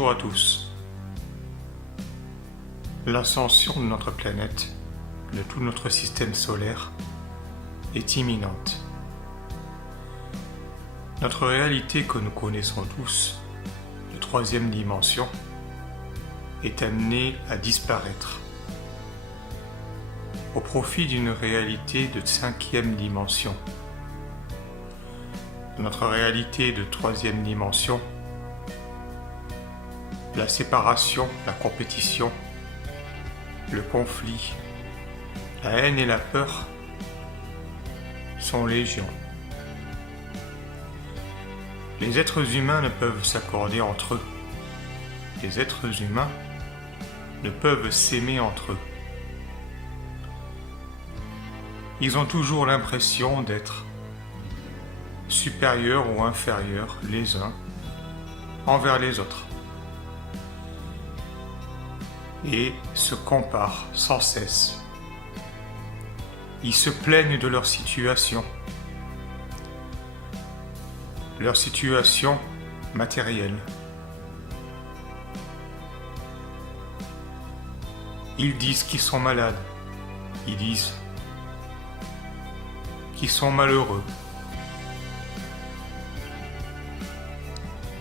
Bonjour à tous. L'ascension de notre planète, de tout notre système solaire, est imminente. Notre réalité que nous connaissons tous, de troisième dimension, est amenée à disparaître au profit d'une réalité de cinquième dimension. Notre réalité de troisième dimension, la séparation, la compétition, le conflit, la haine et la peur sont légion. Les êtres humains ne peuvent s'accorder entre eux. Les êtres humains ne peuvent s'aimer entre eux. Ils ont toujours l'impression d'être supérieurs ou inférieurs les uns envers les autres et se comparent sans cesse. Ils se plaignent de leur situation matérielle. Ils disent qu'ils sont malades, ils disent qu'ils sont malheureux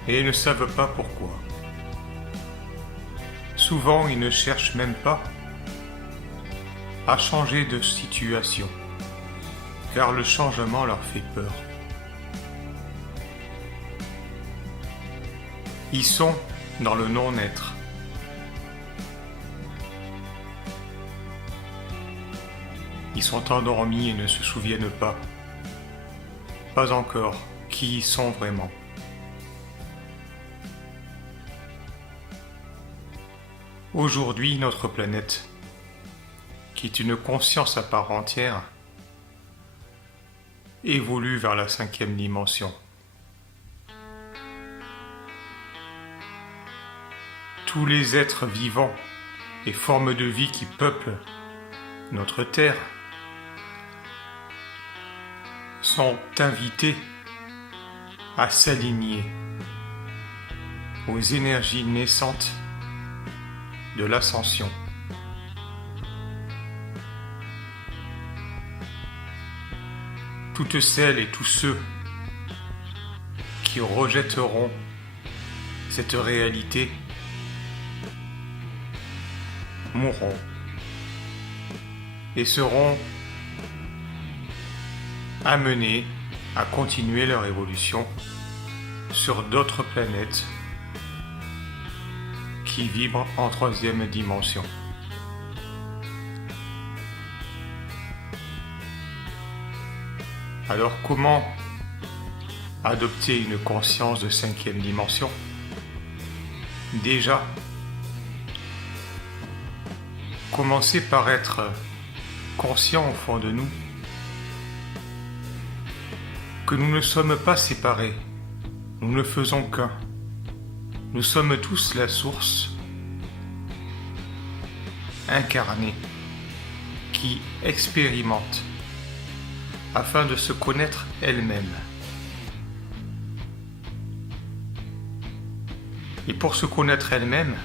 et ils ne savent pas pourquoi. Souvent, ils ne cherchent même pas à changer de situation, car le changement leur fait peur. Ils sont dans le non-être. Ils sont endormis et ne se souviennent pas encore, qui ils sont vraiment. Aujourd'hui, notre planète, qui est une conscience à part entière, évolue vers la cinquième dimension. Tous les êtres vivants et formes de vie qui peuplent notre Terre sont invités à s'aligner aux énergies naissantes de l'ascension. Toutes celles et tous ceux qui rejetteront cette réalité mourront et seront amenés à continuer leur évolution sur d'autres planètes qui vibrent en troisième dimension. Alors comment adopter une conscience de cinquième dimension? Déjà, commencer par être conscient au fond de nous que nous ne sommes pas séparés, nous ne faisons qu'un. Nous sommes tous la source incarnée qui expérimente afin de se connaître elle-même. Et pour se connaître elle-même,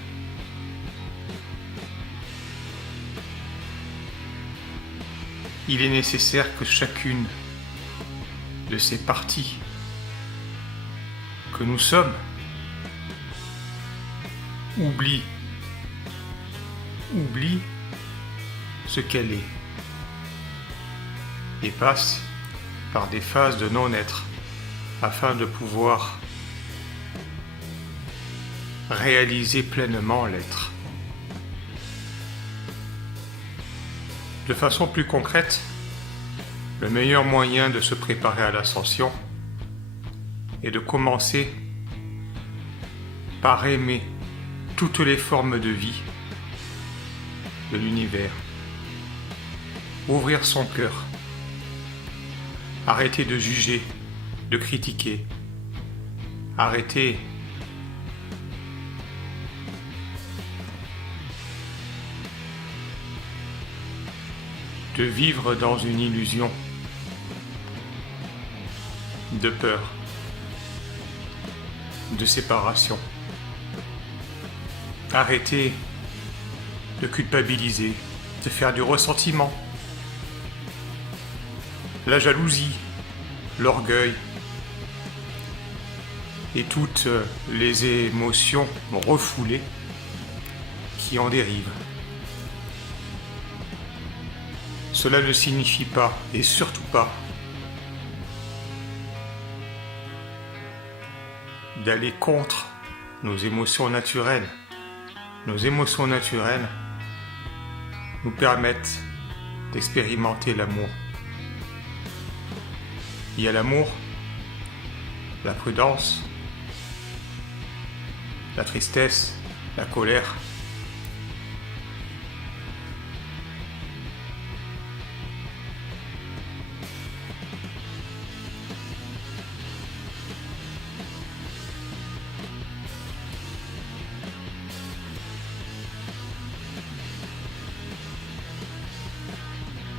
il est nécessaire que chacune de ces parties que nous sommes oublie ce qu'elle est et passe par des phases de non-être afin de pouvoir réaliser pleinement l'être. De façon plus concrète, le meilleur moyen de se préparer à l'ascension est de commencer par aimer toutes les formes de vie de l'univers. Ouvrir son cœur. Arrêter de juger, de critiquer. Arrêter de vivre dans une illusion de peur, de séparation. Arrêtez de culpabiliser, de faire du ressentiment, la jalousie, l'orgueil et toutes les émotions refoulées qui en dérivent. Cela ne signifie pas, et surtout pas, d'aller contre nos émotions naturelles. Nos émotions naturelles nous permettent d'expérimenter l'amour. Il y a l'amour, la prudence, la tristesse, la colère.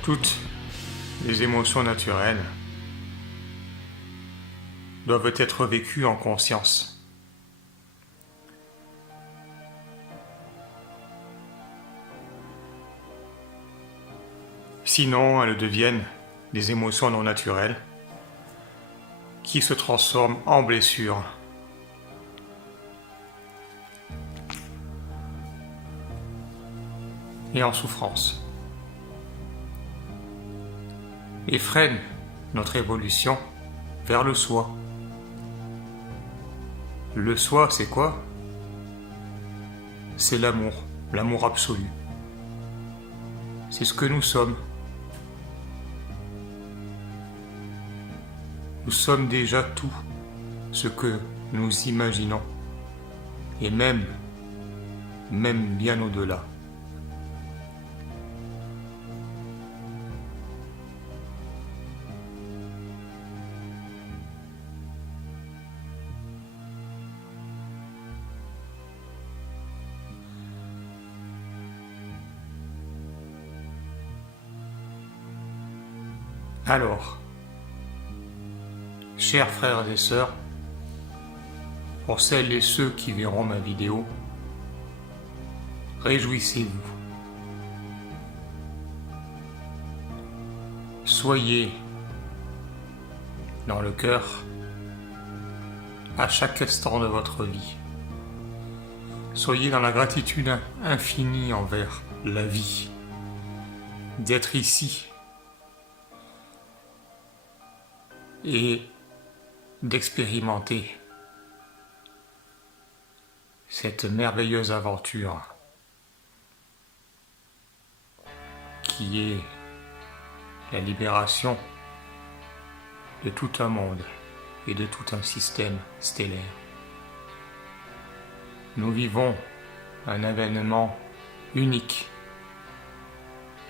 Toutes les émotions naturelles doivent être vécues en conscience. Sinon, elles deviennent des émotions non naturelles qui se transforment en blessures. Et en souffrance. Et freinent notre évolution vers le soi. Le soi, c'est quoi? C'est l'amour, l'amour absolu. C'est ce que nous sommes. Nous sommes déjà tout ce que nous imaginons, et même bien au-delà. Alors, chers frères et sœurs, pour celles et ceux qui verront ma vidéo, réjouissez-vous. Soyez dans le cœur à chaque instant de votre vie. Soyez dans la gratitude infinie envers la vie, d'être ici et d'expérimenter cette merveilleuse aventure qui est la libération de tout un monde et de tout un système stellaire. Nous vivons un événement unique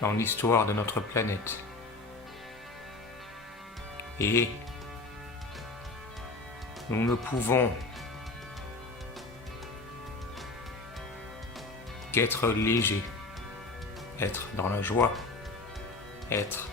dans l'histoire de notre planète. Et nous ne pouvons qu'être légers, être dans la joie, être